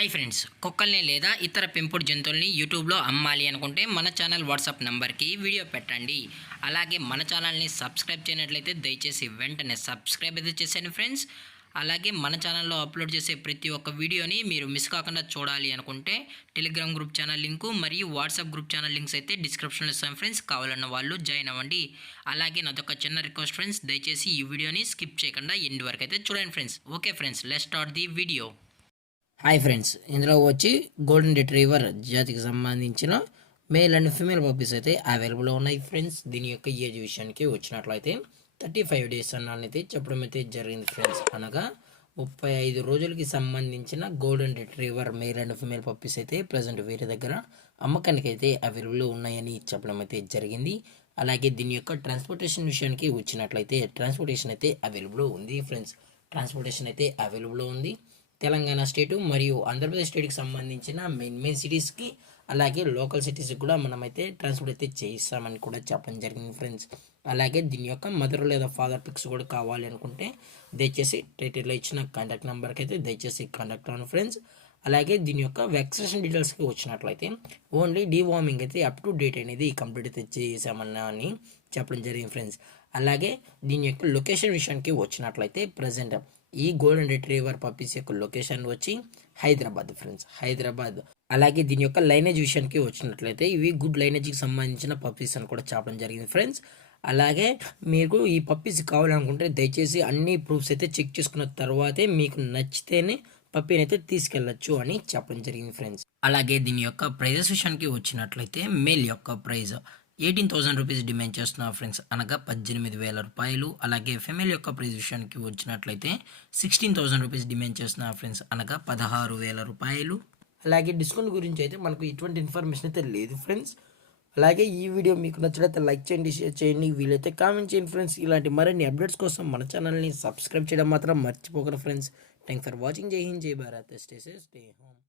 Hi friends, కుక్కల్ని లేదా ఇతర పెంపుడు జంతువుల్ని యూట్యూబ్లో అమ్మాలి అనుకుంటే మన ఛానల్ వాట్సాప్ నెంబర్కి వీడియో పెట్టండి. అలాగే మన ఛానల్ని సబ్స్క్రైబ్ చేయనట్లయితే దయచేసి వెంటనే సబ్స్క్రైబ్ అయితే చేసేయండి ఫ్రెండ్స్. అలాగే మన ఛానల్లో అప్లోడ్ చేసే ప్రతి ఒక్క వీడియోని మీరు మిస్ కాకుండా చూడాలి అనుకుంటే టెలిగ్రామ్ గ్రూప్ ఛానల్ లింకు మరియు వాట్సాప్ గ్రూప్ ఛానల్ లింక్స్ అయితే డిస్క్రిప్షన్లో ఇస్తాం ఫ్రెండ్స్. కావాలన్న వాళ్ళు జాయిన్ అవ్వండి. అలాగే నాదొక చిన్న రిక్వెస్ట్ ఫ్రెండ్స్, దయచేసి ఈ వీడియోని స్కిప్ చేయకుండా ఎండ్ వరకు అయితే చూడండి friends. Okay friends, let's start the video. Hi friends, ఇందులో వచ్చి గోల్డెన్ రిట్రీవర్ జాతికి సంబంధించిన మేల్ అండ్ ఫీమేల్ పప్పీస్ అయితే అవైలబుల్లో ఉన్నాయి ఫ్రెండ్స్. దీని యొక్క ఏజ్ విషయానికి వచ్చినట్లయితే 35 డేస్ అన్నది చెప్పడం అయితే జరిగింది ఫ్రెండ్స్. అనగా 35 రోజులకి సంబంధించిన golden retriever male and female puppies అయితే ప్రజెంట్ వీరి దగ్గర అమ్మకానికి అయితే అవైలబుల్లో ఉన్నాయని చెప్పడం అయితే జరిగింది. అలాగే దీని యొక్క ట్రాన్స్పోర్టేషన్ విషయానికి వచ్చినట్లయితే ట్రాన్స్పోర్టేషన్ అయితే అవైలబుల్లో ఉంది ఫ్రెండ్స్. ట్రాన్స్పోర్టేషన్ అయితే అవైలబుల్లో ఉంది. తెలంగాణ స్టేటు మరియు ఆంధ్రప్రదేశ్ స్టేట్కి సంబంధించిన మెయిన్ సిటీస్కి అలాగే లోకల్ సిటీస్కి కూడా మనమైతే ట్రాన్స్పోర్ట్ అయితే చేయిస్తామని కూడా చెప్పడం జరిగింది ఫ్రెండ్స్. అలాగే దీని యొక్క మదర్ లేదా ఫాదర్ పిక్స్ కూడా కావాలి అనుకుంటే దయచేసి టైటిల్లో ఇచ్చిన కాంటాక్ట్ నెంబర్కి అయితే దయచేసి కాంటాక్ట్ అవ్వండి ఫ్రెండ్స్. అలాగే దీని యొక్క వ్యాక్సినేషన్ డీటెయిల్స్కి వచ్చినట్లయితే ఓన్లీ డీవార్మింగ్ అయితే అప్ టు డేట్ అనేది కంప్లీట్ అయితే చేసామన్నా అని చెప్పడం జరిగింది ఫ్రెండ్స్. అలాగే దీని యొక్క లొకేషన్ విషయానికి వచ్చినట్లయితే ప్రజెంట్ ఈ గోల్డెన్ రిట్రీవర్ పప్పీస్ యొక్క లొకేషన్ వచ్చి హైదరాబాద్ ఫ్రెండ్స్, హైదరాబాద్. అలాగే దీని యొక్క లైనేజ్ విషయానికి వచ్చినట్లయితే ఇవి గుడ్ లైనేజ్కి సంబంధించిన పప్పీస్ అని కూడా చెప్పడం జరిగింది ఫ్రెండ్స్. అలాగే మీకు ఈ పప్పీస్ కావాలనుకుంటే దయచేసి అన్ని ప్రూఫ్స్ అయితే చెక్ చేసుకున్న తర్వాతే మీకు నచ్చితేనే పప్పీని అయితే తీసుకెళ్ళచ్చు అని చెప్పడం జరిగింది ఫ్రెండ్స్. అలాగే దీని యొక్క ప్రైజెస్ విషయానికి వచ్చినట్లయితే మేల్ యొక్క ప్రైజ్ 18,000 రూపీస్ డిమాండ్ చేస్తున్నారు ఫ్రెండ్స్, అనగా 18,000 రూపాయలు. అలాగే ఫెమేల్ యొక్క ప్రైజ్ విషయానికి వచ్చినట్లయితే 16,000 రూపీస్ డిమాండ్ చేస్తున్నారు ఫ్రెండ్స్, అనగా 16,000 రూపాయలు. అలాగే డిస్కౌంట్ గురించి అయితే మనకు ఎటువంటి ఇన్ఫర్మేషన్ అయితే లేదు ఫ్రెండ్స్. అలాగే ఈ వీడియో మీకు నచ్చినట్లయితే లైక్ చేయండి, షేర్ చేయండి, వీలైతే కామెంట్ చేయండి ఫ్రెండ్స్. ఇలాంటి మరిన్ని అప్డేట్స్ కోసం మన ఛానల్ని సబ్స్క్రైబ్ చేయడం మాత్రం మర్చిపోకండి ఫ్రెండ్స్. Thanks for watching. జై హింద్, జై Bharat, stay safe, stay home.